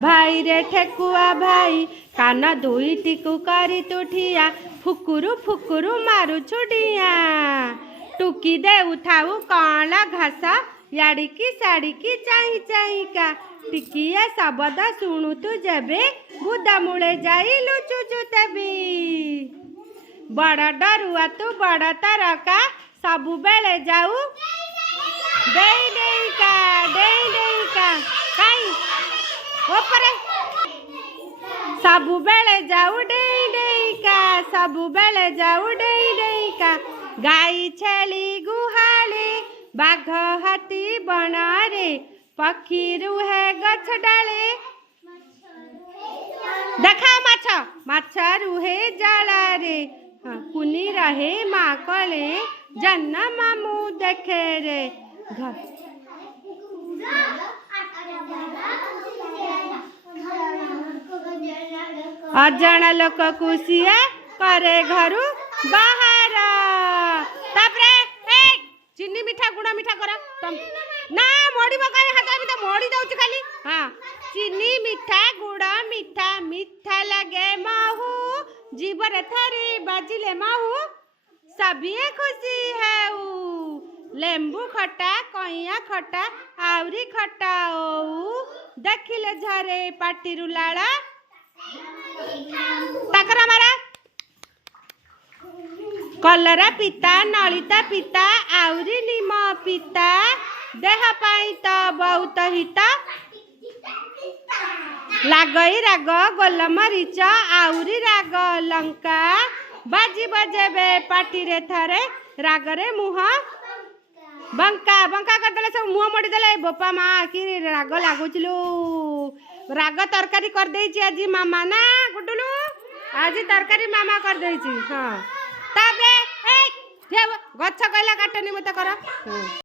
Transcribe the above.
भाई रे ठेकुआ भाई कान दुईटी को करी तुठिया फुकुरु फुकुरु मारु छुडिया टुकी दे उठाऊ कला घास याड़िकी साड़िकी चाही चाही का टिकिया शब्द शुणु तू जेबे बुदा मूले जाई लुचुचु तेबी बड़ डरुआ तू बड़ तरका सबु बेले जाऊ देई देई का काई ओपरे सबु बेले जाऊ डेई डेई का सबु बेले जाऊ डेई डेई का गाई छेली गुहाली बाघ हाथी बनरे पक्षी रुहे गछ डाले देखा माछ माछ रुहे जलारे कुनी रहे माँ कले जन्ना मामू देखे रे अजाण लोक कुसिया करे घरु बाहर तापरे चीनी मीठा गुड़ मीठा कर ना मोड़ब कहीं हाथ भी तो मोड़ी दउछ खाली हाँ चीनी मीठा गुड़ मीठा मीठा लगे महू जीवर थरी बाजिले महू सभी खुशी है लेंबू खटा कइया खटा आवरी खटा ओ देखिले झरे पाटी लाला ताकरा मारा कलरा पिता नलिता पिता आउरी निम पिता देह पाई तो बहुत हिता लागई राग गोलमरीच आउरी राग लंका बाजी बजेबे पाटी रे थरे रागरे मुह बंका बंका करदेले सब मुह मोड़ी देले बोपा माँ कि राग लगुचलु राग तरकारी कर देछि आज मामा ना गुडुलु आज तरकारी मामा कर देछि हाँ ताबे गछ कहला काटनी मत कर।